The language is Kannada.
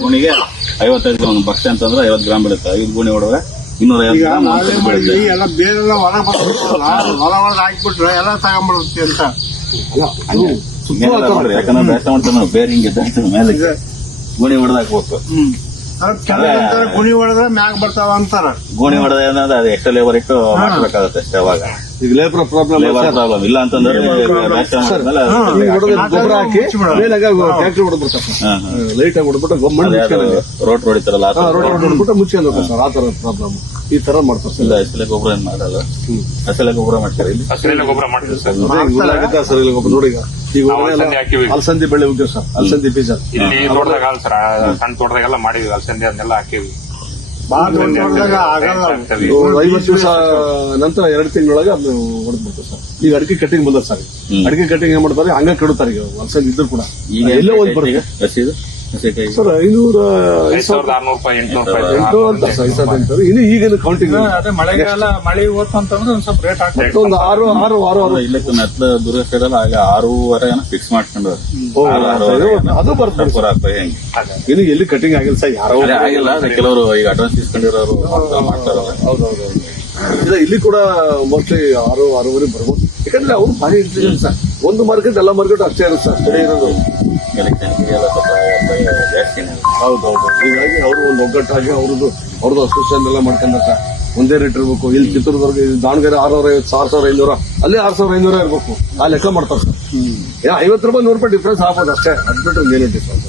ಗುಣಿಗೆ ಐವತ್ತೈದು ಗ್ರಾಮ್ ಭಕ್ಷ್ಯ ಅಂತಂದ್ರೆ ಐವತ್ತು ಗ್ರಾಮ್ ಬೀಳುತ್ತೆ. ಐದು ಗುಣಿ ಹೊಡೆದ್ರೆ ಇನ್ನೂರ ಐವತ್ತು ಈಗ ಗ್ರಾಮ್ ನಾಳೆ ಮಾಂಸ ಮಾಡಿ ಬೀಳುತ್ತೆ ಎಲ್ಲ ಬೇರೆಲ್ಲ ಹೊರ ಹೊರ ಒಳಗೆ ಹಾಕ್ಬಿಟ್ರೆ ಎಲ್ಲ ತಗೊಂಡ್ಬಿಡುತ್ತೆ ಅಂತ. ಯಾಕಂದ್ರೆ ಬೇಸ ಮಾಡ್ತಾರೆ ನಾವು ಬೇರೆ ಹಿಂಗೆ ಮೇಲೆ. ಗುಣಿ ಹೊಡೆದು ಹಾಕ್ಬೇಕು. ಹ್ಮ್. ಕೆಲವ್ರು ಗುಣಿ ಹೊಡೆದ್ರೆ ಮ್ಯಾಗ್ ಬರ್ತಾವ ಅಂತಾರ. ಗೋಣಿ ಹೊಡೆದ ಏನಂದ್ರೆ ಅದು ಎಕ್ಸ್ಟ್ರಾ ಲೇಬರ್ ಇಟ್ಟು ಮಾಡ್ಬೇಕಾಗುತ್ತೆ ಅಷ್ಟೇ ಅವಾಗ. ಈಗ ಲೇಬರ್ ಪ್ರಾಬ್ಲಮ್ ಲೇಬರ್ ಪ್ರಾಬ್ಲಮ್ ಇಲ್ಲ ಅಂತಂದ್ರೆ ಗೊಬ್ಬರ ಹಾಕಿ ಟ್ಯಾಕ್ಟ್ರಿ ಹೊಡೆದ್ಬಿಡ್ತಾರೆ ಹಾ, ಹಾ. ಲೈಟ್ ಆಗಿ ಹೊಡೆದ್ಬಿಟ್ಟು ಮಣ್ಣು ರೋಟ್ ಹೊಡಿತಾರಲ್ಲ ಆ ರೋಡ್ ಹೊಡೆದ್ಬಿಟ್ಟು ಮುಚ್ಕೊಂಡು ಹೋಗ್ತಾರೆ ಸರ್. ಆ ತರ ಪ್ರಾಬ್ಲಮ್ ಈ ತರ ಮಾಡ್ತಾರೆ ಇಲ್ಲ ಹಸಿಲೆ ಗೊಬ್ಬರ ಏನ್ ಮಾಡಲ್ಲ. ಹಸಿಲೆ ಗೊಬ್ಬರ ಮಾಡ್ತಾರೆ ಇಲ್ಲಿ? ಹಸಿರೆಲೆ ಗೊಬ್ಬರ ಮಾಡ್ತಾರೆ. ಸರ್ ಒಬ್ಬ ನೋಡಿ ಈಗ. ಈಗ ನಾವು ಅಲಸಂದೆ ಹಾಕಿವಿ. ಅಲಸಂದಿ ಬೆಳೆ ಉದ್ಯೋಗ ಸರ್ ಅಲಸಂದಿ ಬೀಜ. ಇಲ್ಲಿ ತೋಟದಾಗ ಸರ್ ಆ ಸಣ್ಣ ತೋಟದಾಗೆಲ್ಲ ಮಾಡಿದ್ವಿ ಅಲ್ಸಂದಿ ಅದನ್ನೆಲ್ಲ ಹಾಕಿವಿ ಬಾಳ ದೊಡ್ಡದಾಗ ಆಗಲ್ಲ. ಐವತ್ತು ದಿವಸ ನಂತರ ಎರಡು ತಿಂಗಳೊಳಗೆ ಅದು ಹೊಡೆದ್ಬಿಡ್ತು ಸರ್. ಈಗ ಅಡಿಕೆ ಕಟಿಂಗ್ ಬಂದ ಸರ್. ಅಡಿಕೆ ಕಟಿಂಗ್ ಏನ್ ಮಾಡ್ತಾರೆ? ಹಂಗ ಕೆಡುತ್ತಾರೆ ಈಗ ಅಲಸಂದಿ ಇದ್ರು ಕೂಡ. ಈಗ ಎಲ್ಲೋ ಒಂದು ಹಸಿಕಾಯಿ ಸರ್ ಐನೂರ ಐದ್ ಸಾವಿರದ ಆರ್ನೂರು ರೂಪಾಯಿ ಎಂಟ್ನೂರು ರೂಪಾಯಿ ಎಂಟು ಅಂತ ಸರ್ ಐದು ಸಾವಿರದ ಎಂಟು. ಇನ್ನು ಈಗಿನ ಕೌಂಟಿಂಗ್ ಅದೇ ಮಳೆಗಾಲ ಮಳೆ ಹೋತು ಅಂತಂದ್ರೆ ಒಂದ್ ಸ್ವಲ್ಪ ರೇಟ್ ಹಾಕ್ಬೇಕು. ಒಂದು ಆರು ಆರು ಆರು ಆರು ಇಲ್ಲಕ್ಕೆ ಮೆತ್ಲ ದೂರ ಸೈಡ್ ಅಲ್ಲ ಆಗ ಆರೂವರೆ ಏನೋ ಫಿಕ್ಸ್ ಮಾಡ್ಕೊಂಡು ಓ, ಅದು ಬರ್ತದೆ ಸರ್. ಇನ್ನು ಎಲ್ಲಿ ಕಟಿಂಗ್ ಆಗಿಲ್ಲ ಸರ್ ಯಾರೋ ಆಗಿಲ್ಲ ಕೆಲವರು ಈಗ ಅಡ್ವಾನ್ಸ್ ಇಸ್ಕೊಂಡಿರೋರು ಮಾಡ್ತಾರ ಹೌದೌದು ಇಲ್ಲ ಇಲ್ಲಿ ಕೂಡ ಮೋಸ್ಟ್ಲಿ ಆರು ಆರೂವರೆ ಬರ್ಬೋದು. ಯಾಕಂದ್ರೆ ಅವ್ರು ಭಾರಿ ಇಂಟೆಲಿಜೆನ್ಸ್ ಸರ್. ಒಂದು ಮಾರ್ಕೆಟ್ ಎಲ್ಲ ಮಾರ್ಕೆಟ್ ಅಷ್ಟೇ ಇರುತ್ತೆ ಸರ್. ಸ್ಟಡಿ ಇರೋದು. ಜಾಸ್ತಿನೇ ಹೌದೌದು. ಹೀಗಾಗಿ ಅವರು ಒಂದು ಒಗ್ಗಟ್ಟಾಗಿ ಅವ್ರದ್ದು ಅವ್ರದ್ದು ಅಸೋಸಿಯೇಷನ್ ಎಲ್ಲ ಮಾಡ್ಕೊಂಡಕ್ಕ ಒಂದೇ ರೇಟ್ ಇರಬೇಕು. ಇಲ್ಲಿ ಚಿತ್ರದುರ್ಗ ಇಲ್ಲಿ ದಾವಣಗೆರೆ ಆರ್ನೂರ ಐವತ್ತು ಆರು ಸಾವಿರ ಐನೂರ ಅಲ್ಲೇ ಆರು ಸಾವಿರ ಐನೂರ ಇರಬೇಕು. ಆ ಲೆಕ್ಕ ಮಾಡ್ತಾರೆ. ಸರ್ ಐವತ್ತು ರೂಪಾಯಿ ನೂರು ರೂಪಾಯಿ ಡಿಫ್ರೆನ್ಸ್ ಆಗ್ಬೋದು ಅಷ್ಟೇ. ಅದ್ಬಿಟ್ಟು ಏನೇ ಡಿಫ್ರೆನ್ಸ್